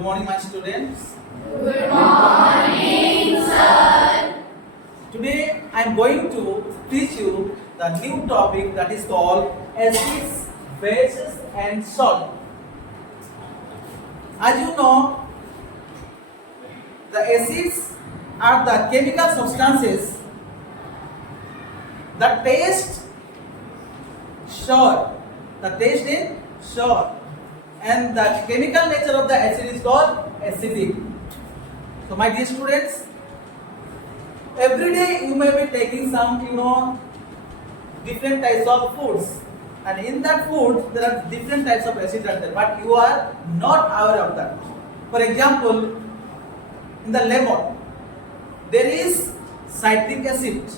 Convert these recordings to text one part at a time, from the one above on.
Good morning, my students. Good morning, sir. Today I am going to teach you the new topic that is called acids, bases and salt. As you know, the acids are the chemical substances that taste sour. The taste is sour. And the chemical nature of the acid is called acidic. So my dear students, every day you may be taking some, different types of foods. And in that food, there are different types of acids are there, but you are not aware of that. For example, in the lemon, there is citric acid.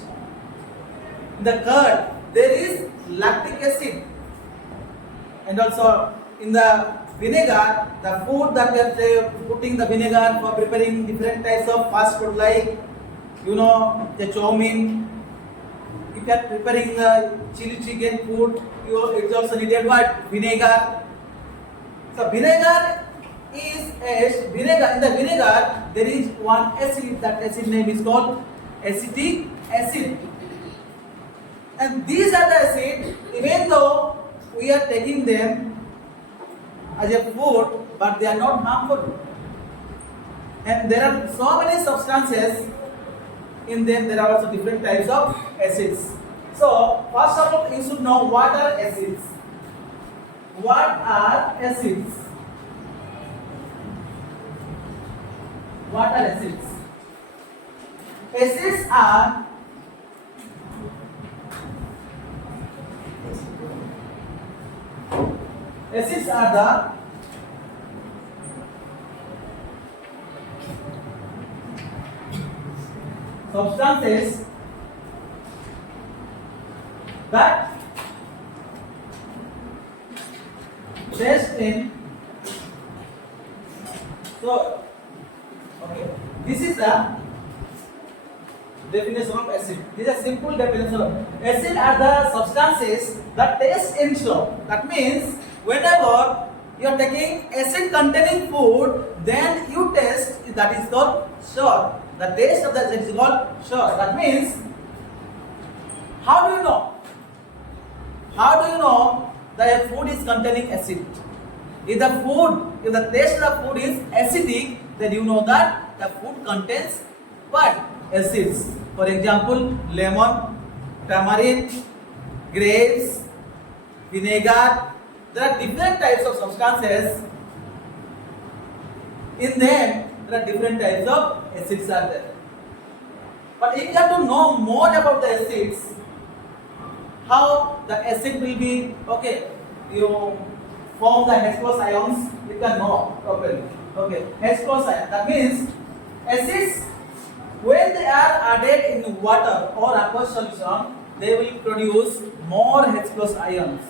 In the curd, there is lactic acid. And also in the vinegar, the food that we are putting the vinegar for preparing different types of fast food like, the chow-mein. If you are preparing chili chicken food, it's also needed what? Vinegar. So vinegar is vinegar. In the vinegar, there is one acid. That acid name is called acetic acid. And these are the acids, even though we are taking them as a food, but they are not harmful. And there are so many substances in them. There are also different types of acids. So first of all, you should know what are acids. What are acids? What are acids? Acids are the substances that taste in. So, okay, this is the definition of acid. This is a simple definition of acid are the substances that taste in sour. That means whenever you are taking acid containing food, then you taste that is called sour. The taste of the acid is called sour. That means, how do you know? How do you know that a food is containing acid? If the taste of the food is acidic, then you know that the food contains what? Acids. For example, lemon, tamarind, grapes, vinegar. There are different types of substances. In them, there are different types of acids are there. But if you have to know more about the acids, how the acid will be, you form the H+ ions, you can know properly. H+ ion. That means acids, when they are added in water or aqueous solution, they will produce more H+ ions.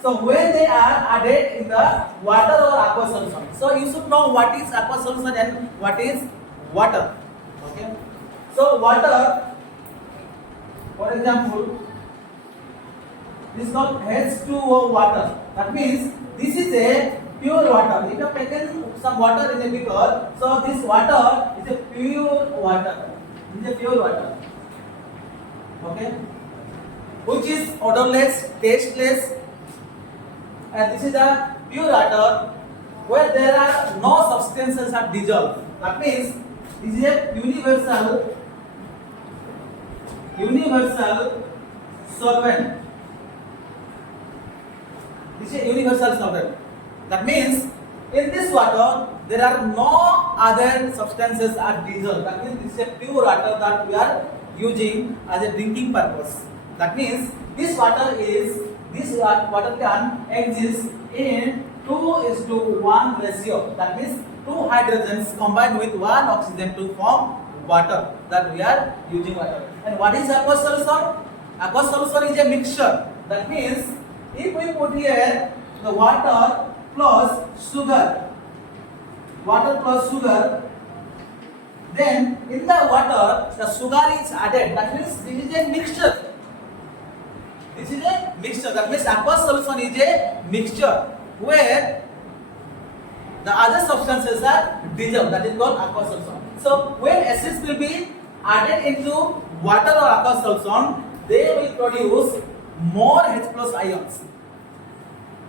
So when they are added in the water or aqueous solution, so you should know what is aqueous solution and what is water. Okay. So water, for example, this is called H₂SO water. That means this is a pure water. If you have taken some water in a beaker, so this water is a pure water. This is a pure water. Okay. Which is odorless, tasteless. And this is a pure water where there are no substances are dissolved. That means this is a universal solvent. This is a universal solvent. That means in this water there are no other substances are dissolved. That means this is a pure water that we are using as a drinking purpose. That means this water can exist in 2:1 ratio. That means 2 hydrogens combined with 1 oxygen to form water that we are using water. And what is aqueous solution? Aqueous solution is a mixture. That means if we put here the water plus sugar, then in the water the sugar is added. That means this is a mixture. This is a mixture. That means aqueous solution is a mixture where The other substances are dissolved, that is called aqueous solution. So when acids will be added into water or aqueous solution, they will produce more H plus ions.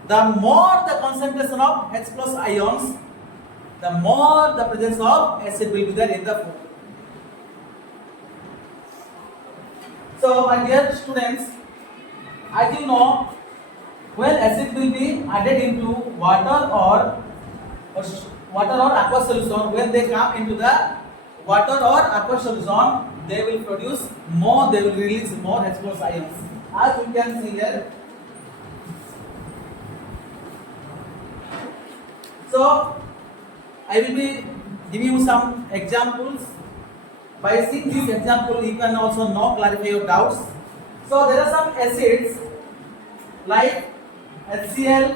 The more the concentration of H plus ions, the more the presence of acid will be there in the food. So my dear students, as you know, when acid will be added into water or aqueous solution, when they come into the water or aqueous solution, they will produce more, they will release more H plus ions. As you can see here. So I will be giving you some examples. By seeing this example, you can also now clarify your doubts. So there are some acids like HCl.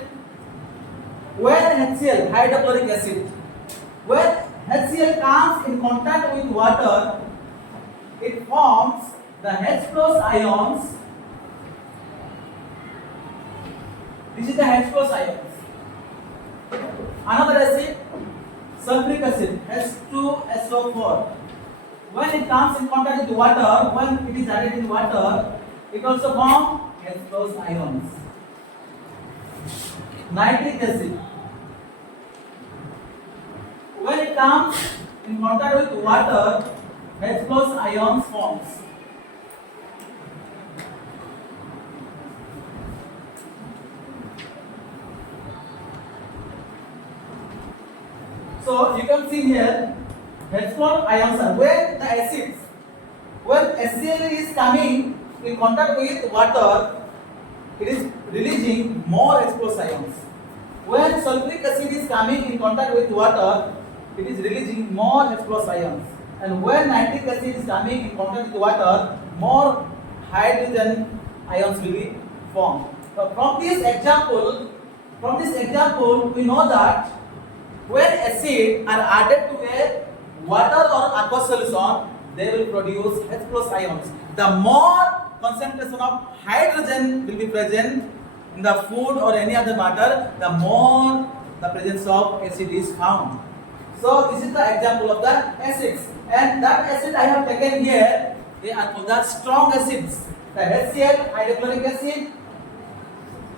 When HCl, hydrochloric acid, when HCl comes in contact with water, it forms the H plus ions. This is the H plus ions. Another acid, sulfuric acid, H₂SO₄. When it comes in contact with water, when it is added in water, it also forms H plus ions. Nitric acid. When it comes in contact with water, H plus ions forms. So you can see here, H plus ions are when the acids, when HCl is coming in contact with water, it is releasing more H plus ions. When sulfuric acid is coming in contact with water, it is releasing more H plus ions. And when nitric acid is coming in contact with water, more hydrogen ions will be formed. So from this example, we know that when acids are added to a water or aqueous solution, they will produce H plus ions. The more concentration of hydrogen will be present in the food or any other matter, the more the presence of acid is found. So this is the example of the acids, and that acid I have taken here, they are called the strong acids. The HCl, hydrochloric acid,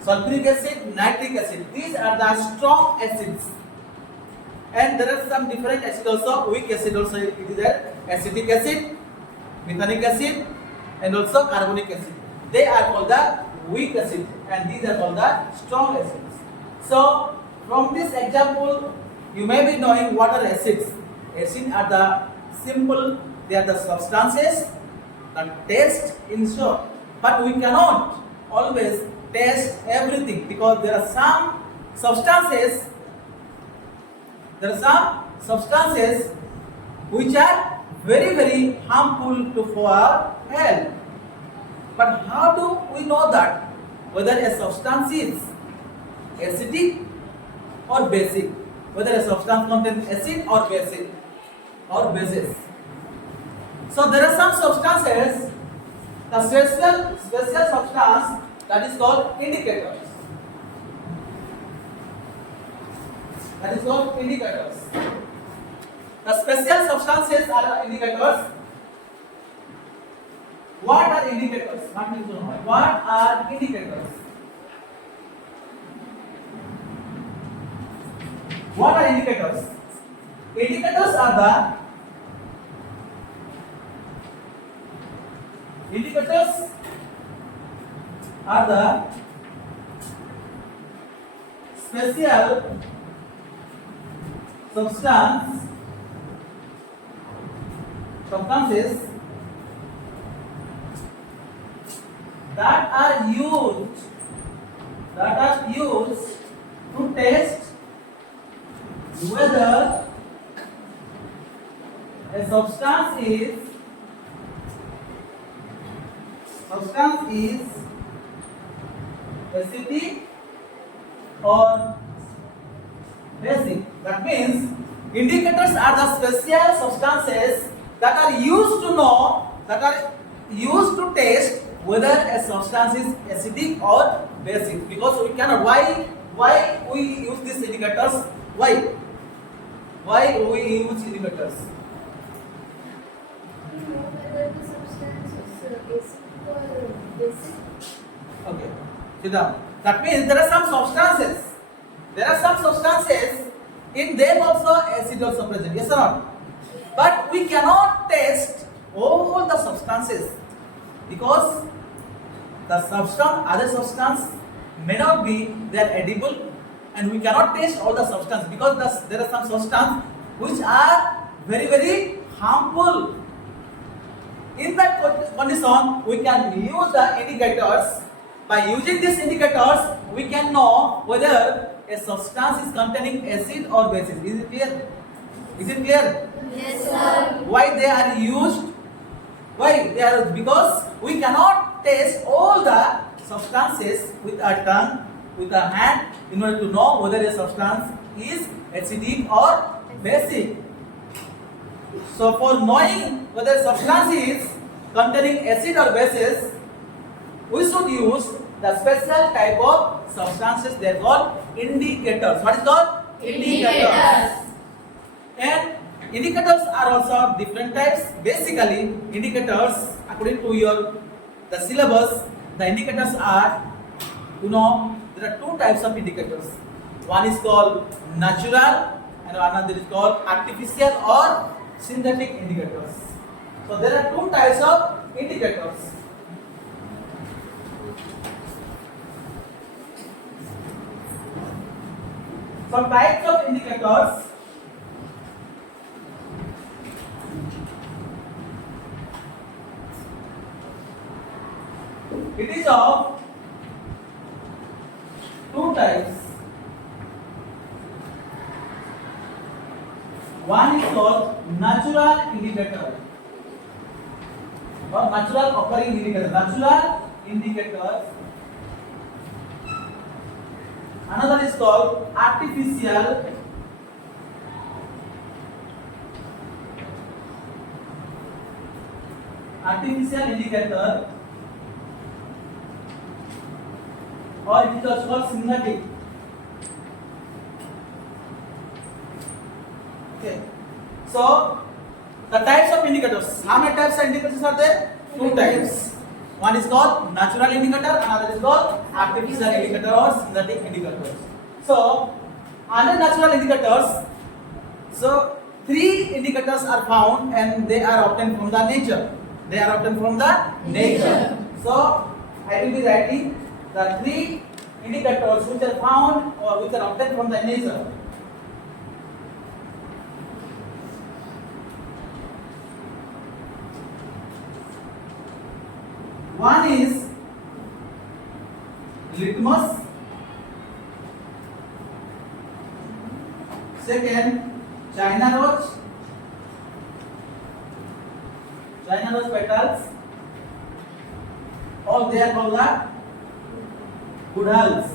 sulfuric acid, nitric acid. These are the strong acids. And there are some different acids also, weak acid also it is there, acetic acid, methanic acid, and also carbonic acid. They are called the weak acid, and these are called the strong acids. So from this example, you may be knowing what are acids. Acids are the simple, they are the substances that taste in short. But we cannot always taste everything, because there are some substances which are very, very harmful for our health. But how do we know that whether a substance is acidic or basic, whether a substance contains acid or basic or bases? So there are some substances, the special substance that is called indicators. That is called indicators. The special substances are indicators. What are indicators? What are indicators? What are indicators? Indicators are the special substances that are used to test whether a substance is acidic or basic. That means indicators are the special substances that are used to test whether a substance is acidic or basic. Because we cannot, why we use these indicators? Why? Why we use indicators? We know whether the substance is acid or basic. Okay, sit down. That means there are some substances. There are some substances in them also acid also present. Yes or not? But we cannot test all the substances because the substance, other substance may not be they are edible, and we cannot taste all the substance because there are some substance which are very harmful. In that condition, we can use the indicators. By using these indicators, we can know whether a substance is containing acid or basis. Is it clear? Is it clear? Yes, sir. Why they are used? Why they are? Because we cannot taste all the substances with our tongue, with our hand, in order to know whether a substance is acidic or basic. So for knowing whether a substance is containing acid or basis, we should use the special type of substances. They are called indicators. What is called? Indicators. And indicators are also different types. Basically, indicators, according to the syllabus, the indicators are, there are two types of indicators. One is called natural and another is called artificial or synthetic indicators. So there are two types of indicators. Some types of indicators. It is of two types. One is called natural indicator or natural occurring indicator. Natural indicators. Another is called artificial indicator, or it is also called synthetic. Okay. So the types of indicators. How many types of indicators are there? Two types. One is called natural indicator, another is called artificial indicator or synthetic indicators. So under natural indicators, so three indicators are found and they are obtained from the nature. They are obtained from the nature. So I will be writing the three indicators which are found or which are obtained from the nature. One is litmus, second China rose petals, or they are called the Goodhulls.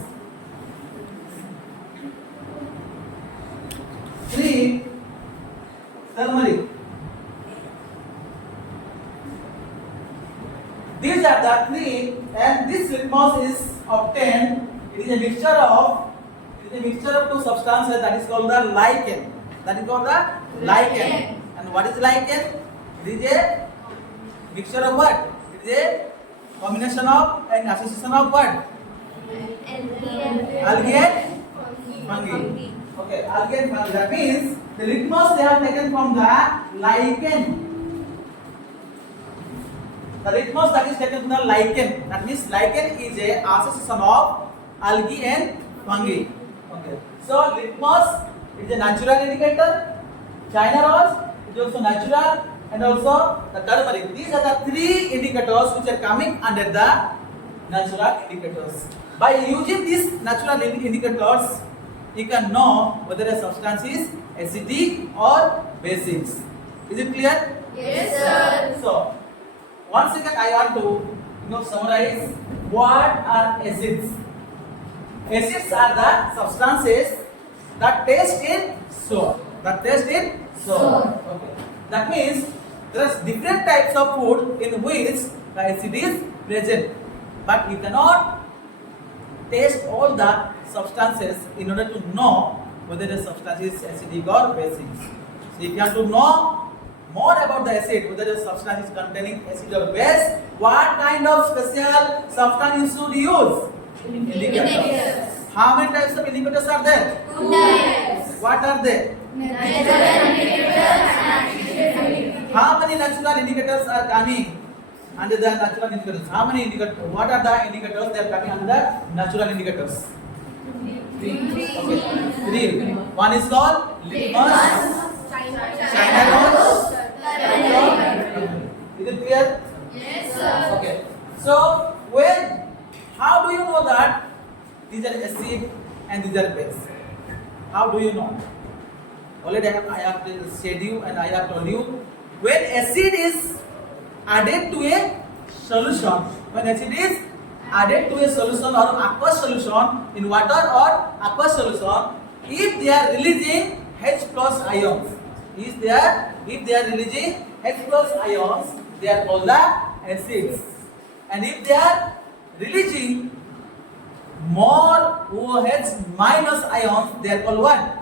Three, turmeric. These are the three, and this litmus is obtained. It is a mixture of two substances that is called the lichen. That is called the lichen. And what is lichen? It is a mixture of what? It is a combination of and association of what? Algae and fungi. Okay, algae and fungi. That means the litmus they have taken from the lichen. The litmus that is taken from the lichen. That means lichen is a association of algae and fungi. Okay. So litmus is a natural indicator. China rose is also natural, and also the turmeric. These are the three indicators which are coming under the natural indicators. By using these natural indicators, you can know whether a substance is acidic or basic. Is it clear? Yes, sir. So, once again I want to summarize what are acids. Acids are the substances that taste in soap. Okay. That means there are different types of food in which the acid is present, but you cannot taste all the substances in order to know whether the substance is acidic or basic. So if you have to know more about the acid, whether the substance is containing acid or base, what kind of special substance you should use? Indicators. How many types of indicators are there? 2 types. What are they? Natural indicators and artificial. How many natural indicators are coming under the natural indicators? How many indicators? What are the indicators that are coming under the natural indicators? 3. Okay. 3. One is called litmus. Is it clear? Yes, sir. Okay. So how do you know that these are acid and these are base? How do you know? Already I have said you and I have told you, when acid is added to a solution, or aqueous solution in water or aqueous solution, if they are releasing H plus ions, if they are releasing H plus ions, they are called the acids. And if they are releasing more OH minus ions, they are called what?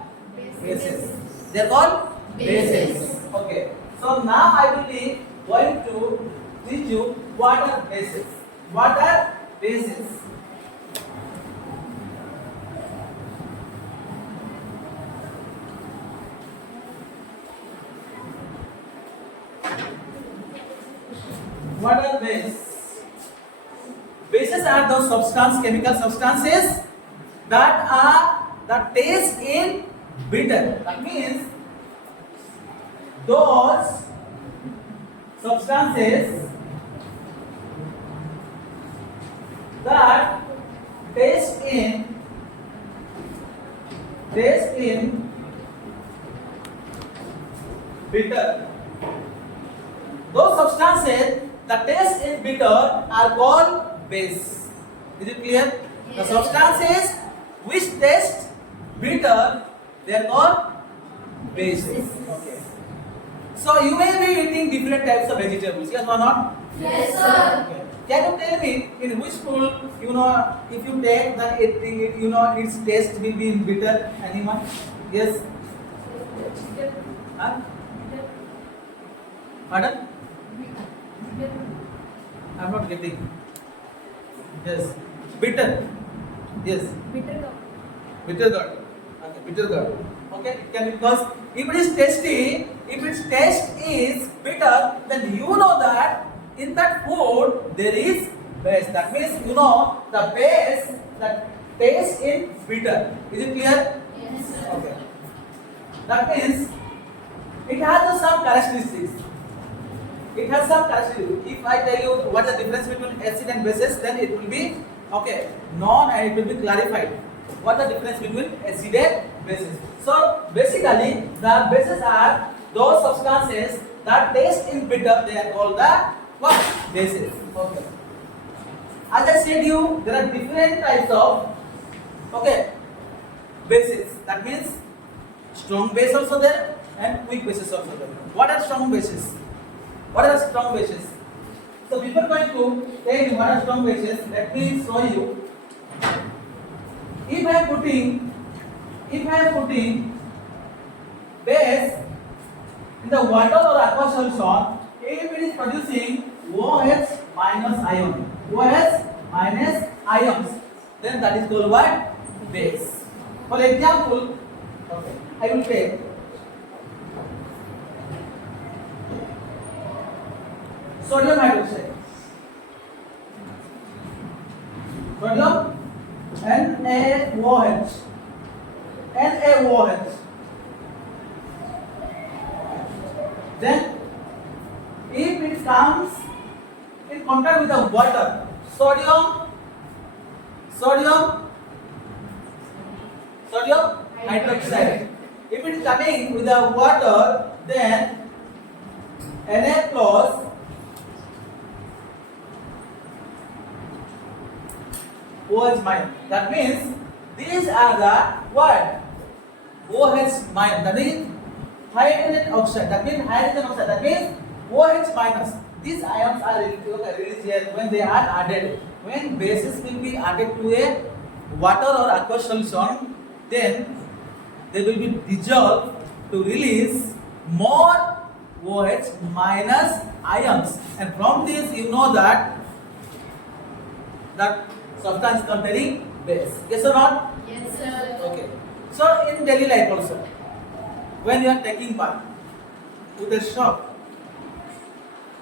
Bases. They are called bases. Okay. So now I will be going to teach you what are bases. What are bases? What are bases? Bases are those chemical substances that taste in bitter. That means those substances that taste in bitter. Those substances that taste in bitter are called base. Is it clear? The substances which taste bitter, they are called bases. Okay. So you may be eating different types of vegetables, yes or not? Yes, sir. Okay. Can you tell me in which school if you take that its taste will be in bitter? Anyone? Yes. Huh? Pardon? I'm not getting. Yes. Bitter. Yes. Bitter gourd. Okay. Bitter gourd. Okay. Because if it is tasty, if its taste is bitter, then you know that in that food there is base. That means the base that tastes in bitter. Is it clear? Yes, sir. Okay. That means it has some characteristics. If I tell you what is the difference between acid and bases, then it will be known and it will be clarified. What is the difference between acid and bases? So basically, the bases are those substances that taste in bitter. They are called the what? Bases. Okay. As I said you, there are different types of bases. That means strong base also there and weak bases also there. What are strong bases? What are strong bases? So before going to tell you what are strong bases, let me show you. If I am putting base in the water or aqueous solution, if it is producing OH minus ions, then that is called what? Base. For example, I will take sodium hydroxide. Sodium NaOH. Then if it comes in contact with the water, sodium hydroxide. If it is coming with the water, then Na plus OH minus. That means these are the what? OH minus. That is hydrogen oxide. That means OH minus. These ions are released here when they are added. When bases will be added to a water or aqueous solution, then they will be dissolved to release more OH minus ions, and from this you know that substance containing base. Yes or not? Yes, sir. Okay. So in daily life also, when you are taking bath with a soap,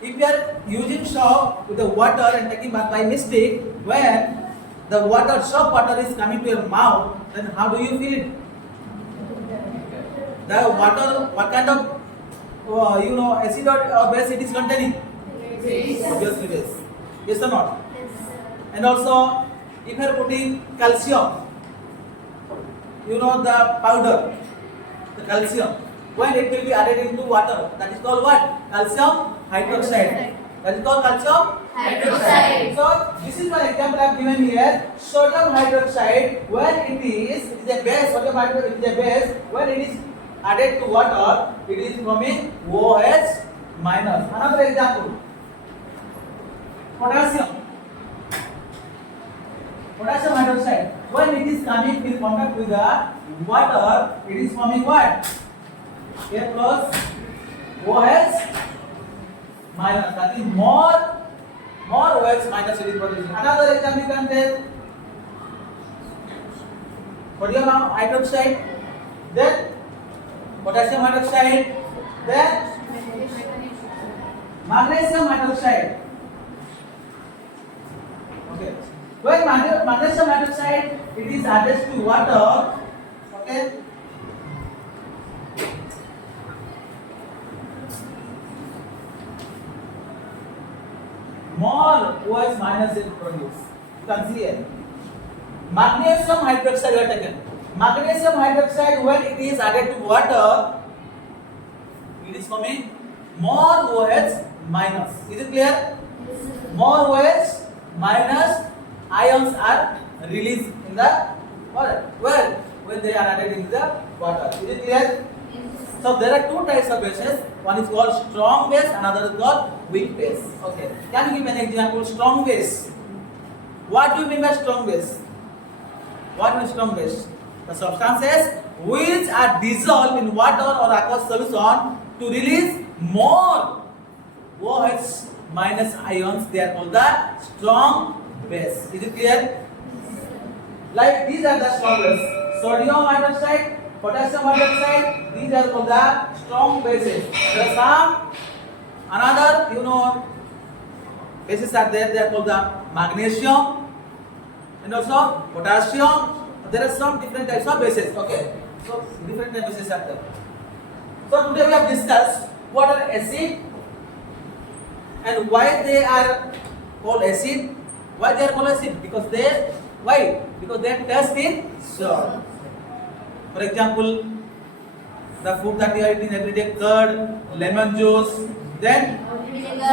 if you are using soap with the water and taking bath by mistake, when the soap water is coming to your mouth, then how do you feel it? The water, what kind of acid or base it is containing? Obviously base. Yes or not? Yes, sir. And also, if you are putting calcium, the powder, the calcium, when it will be added into water, that is called what? Calcium hydroxide. That is called calcium Hydroxide. So this is one example I have given here. Sodium hydroxide, when it is a base. Sodium hydroxide is a base. When it is added to water, it is forming OH minus. Another example, potassium. Potassium hydroxide, when it is coming in contact with the water, it is forming what? A plus OH minus. That is more OH minus it is producing. Another example you can take sodium hydroxide, then potassium hydroxide, then magnesium hydroxide. Okay. When magnesium hydroxide it is added to water, okay, more OH minus is produced. You can see here. Magnesium hydroxide we are taken. Magnesium hydroxide, when it is added to water, it is forming more OH minus. Is it clear? More OH minus ions are released in the water. Well, when they are added in the water. Is it clear? So there are two types of bases. One is called strong base, another is called weak base. Okay. Can you give an example? Strong base. What do you mean by strong base? What is strong base? The substances which are dissolved in water or aqueous solution to release more OH minus ions, they are called the strong base. Is it clear? Like these are the strong base. Sodium hydroxide, potassium hydroxide, these are called the strong bases. There are some another bases are there, they are called the magnesium and also potassium. There are some different types of bases. Okay, so different types of bases are there. So today we have discussed what are acid and why they are called acid. Why they are called acid? Because they taste in sour. For example, the food that we are eating every day: curd, lemon juice, then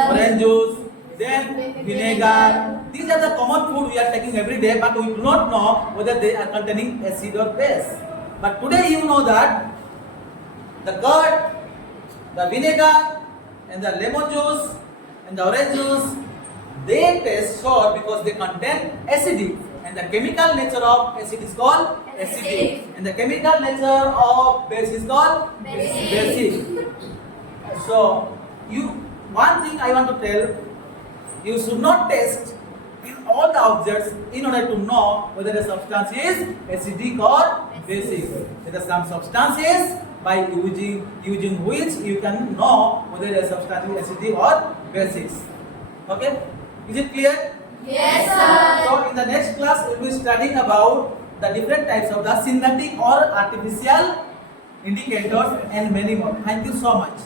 orange juice, then vinegar. These are the common food we are taking every day, but we do not know whether they are containing acid or base. But today you know that the curd, the vinegar, and the lemon juice and the orange juice, they taste sour because they contain acidic, and the chemical nature of acid is called acidic, and the chemical nature of base is called basic. So one thing I want to tell, you should not taste in all the objects in order to know whether a substance is acidic or basic. There are some substances by using which you can know whether a substance is acidic or basic. Okay? Is it clear? Yes, sir. So in the next class we will be studying about the different types of the synthetic or artificial indicators and many more. Thank you so much.